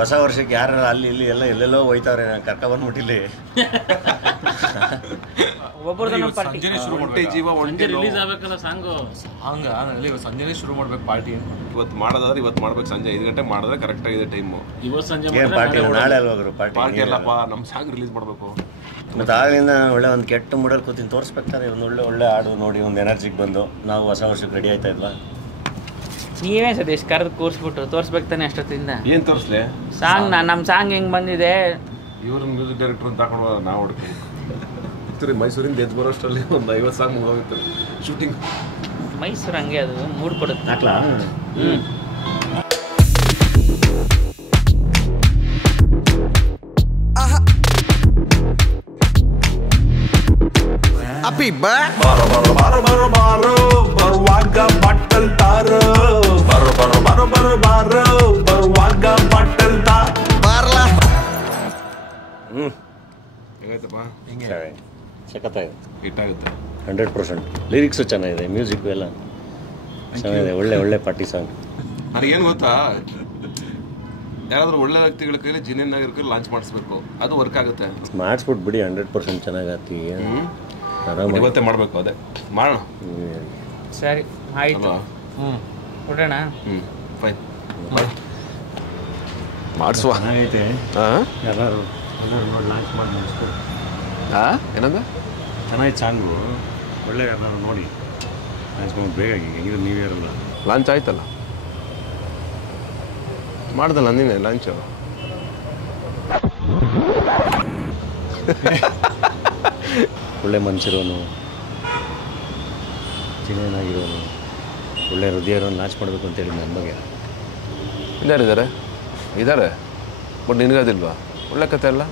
ಹೊಸ ವರ್ಷಕ್ಕೆ ಯಾರು ಅಲ್ಲಿ ಇಲ್ಲಿ ಎಲ್ಲ ಎಲ್ಲೆಲ್ಲೋ ಹೋಯ್ತಾವ್ರೆ, ನಾನು ಕರ್ಕೊಂಡ್ಬಂದ್ಬಿಟ್ಟಿಲ್ಲಿ. ಸಂಜೆನೇ ಶುರು ಮಾಡ್ಬೇಕು ಪಾರ್ಟಿ. ಇವತ್ತು ಮಾಡೋದಾದ್ರೆ ಇವತ್ತು ಮಾಡ್ಬೇಕು, ಸಂಜೆ 5 ಗಂಟೆ ಮಾಡಿದ್ರೆ ಕರೆಕ್ಟ್ ಆಗಿದೆ ಟೈಮು. ಇವತ್ತು ಸಂಜೆ ಪಾರ್ಟಿ, ನಾಳೆ ಅಲ್ವಾಗ್ರು ಪಾರ್ಟಿ ಅಲ್ಲಪ್ಪ, ನಮ್ಮ ಸಾಂಗ್ ರಿಲೀಸ್ ಮಾಡಬೇಕು. ಮತ್ತು ಆಗಲಿಂದ ಒಳ್ಳೆ ಒಂದು ಕೆಟ್ಟ ಮೂಡಲ್ಲಿ ಕೂತೀನಿ ತೋರಿಸ್ಬೇಕಾದ್ರೆ ಒಂದು ಒಳ್ಳೆ ಹಾಡು ನೋಡಿ ಒಂದು ಎನರ್ಜಿಗೆ ಬಂದು ನಾವು ಹೊಸ ವರ್ಷಕ್ಕೆ ರೆಡಿ ಆಯ್ತಾ ಇಲ್ವಾ? ನೀವೇ ಸತೀಶ್ ಕರೆದು ಕೂರಿಸ್ಬಿಟ್ಟು ತೋರಿಸ್ಬೇಕು ತಾನೆ ಅಷ್ಟೊತ್ತಿಂದ. ಏನು ತೋರಿಸ್ಲಿ? ಸಾಂಗ್ ನಮ್ಮ ಸಾಂಗ್ ಹೆಂಗೆ ಬಂದಿದೆ, ಇವ್ರ ಮ್ಯೂಸಿಕ್ ಡೈರೆಕ್ಟರ್ ಅಂತ ಹಾಕೊಂಡು ನಾವು ಹೊಡ್ತೀವಿ. ಮೈಸೂರಿಂದ ಎದ್ದು ಬರೋಷ್ಟರಲ್ಲಿ ಒಂದು 50 ಸಾಂಗ್ ಮುಗೋಗುತ್ತೆ ಶೂಟಿಂಗ್. ಮೈಸೂರು ಹಂಗೆ ಅದು ಮೂಡ್ ಕೊಡುತ್ತೆ. ಹಾಕ್ಲಾ? ಅಪ್ಪಿ ಬಾರೋ ಬಾರೋ ಬಾರೋ ಬಾರೋ ಬಾರೋ ಬರುವಾಗ ಬಟ್ಟಲ್ ತಾರೋ, ಬಾರೋ ಬಾರೋ ಬಾರೋ ಬಾರೋ ಬಾರೋ ಬರುವಾಗ ಬಟ್ಟಲ್ ತಾ ಬಾರ್ಲಾ. ಹೇಗಾಯ್ತಪ್ಪ? ಸಖತ್ತಾಗಿದೆ, ಹಿಟ್ಟಾಗುತ್ತೆ 100%. ಲಿರಿಕ್ಸು ಚೆನ್ನಾಗಿದೆ, ಮ್ಯೂಸಿಕ್ ಎಲ್ಲ ಚೆನ್ನಾಗಿದೆ, ಒಳ್ಳೆ ಪಾರ್ಟಿ ಸಾಂಗ್. ನನಗೇನು ಗೊತ್ತಾ, ಯಾರಾದ್ರೂ ಒಳ್ಳೆ ವ್ಯಕ್ತಿಗಳ ಕೈಲಿ ಜಿನಿಯನ್ ಆಗಿರೋ ಕೈಲಿ ಲಾಂಚ್ ಮಾಡಿಸ್ಬೇಕು, ಅದು ವರ್ಕ್ ಆಗುತ್ತೆ. ಮಾಡಿಸ್ಬಿಟ್ಟು ಬಿಡಿ, 100% ಚೆನ್ನಾಗತ್ತಿ. ಇವತ್ತೇ ಮಾಡಬೇಕು, ಅದೇ ಮಾಡೋಣ. ಸರಿ ಆಯಿತು, ಕೊಡೋಣ. ಫೈನ್ ಮಾಡಿಸುವ. ಚೆನ್ನಾಗೈತೆ, ಎಲ್ಲರೂ ನೋಡಿ ಲಾಂಚ್ ಮಾಡಿ ಮಾಡಿಸ್ಬೇಕು. ಏನಂದ? ಚೆನ್ನಾಗಿ ಸಾಂಗು, ಒಳ್ಳೆ ಎಲ್ಲರೂ ನೋಡಿ ಲಾಂಚ್ ಮಾಡಿ ಬೇಗ. ಹೆಂಗಿದ್ರೆ ನೀವೇ ಇರಲ್ಲ, ಲಾಂಚ್ ಆಯ್ತಲ್ಲ, ಮಾಡ್ದಲ್ಲ ನೀನೆ ಲಾಂಚು. ಒಳ್ಳೆ ಮನುಷ್ಯರೋನು, ಚಿನ್ನನಾಗಿರೋನು, ಒಳ್ಳೆ ಹೃದಯವನ್ನು ಲಾಂಚ್ ಮಾಡಬೇಕು ಅಂತೇಳಿ ನನ್ನ ಬಗ್ಗೆ ಇದ್ದಾರೆ ಬಟ್ ನಿನಗದಿಲ್ವಾ? ಒಳ್ಳೆ ಕತೆ ಅಲ್ಲ.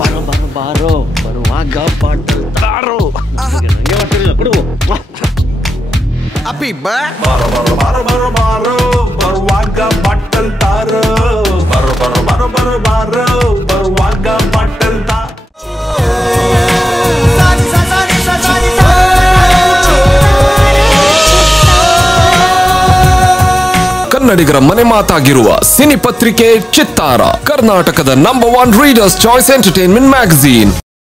ಬಾರೋ ಬಾರೋ ಬಾರೋ ಬರುವಾಗ ಬಾಟಲ್ ತಾರೋ, ನನಗೆ ಮಾಡ್ತಿರಲಿಲ್ಲ ಕೊಡು. ಅಪ್ಪಿ ಬಾರೋ ಬಾರೋ ಬಾರೋ ಬಾರೋ ಬಾರೋ ಬರುವಾಗ ಬಟ್ಟಲ್ ತಾರೋ, ಬಾರೋ ಬಾರೋ ಬಾರೋ ಬಾರೋ ಬಾರೋ ಬರುವಾಗ ಬಟ್ಟಲ್ ತಾ. ಕನ್ನಡಿಗರ ಮನೆ ಮಾತಾಗಿರುವ ಸಿನಿ ಪತ್ರಿಕೆ ಚಿತ್ತಾರ, ಕರ್ನಾಟಕದ number 1 readers choice entertainment magazine.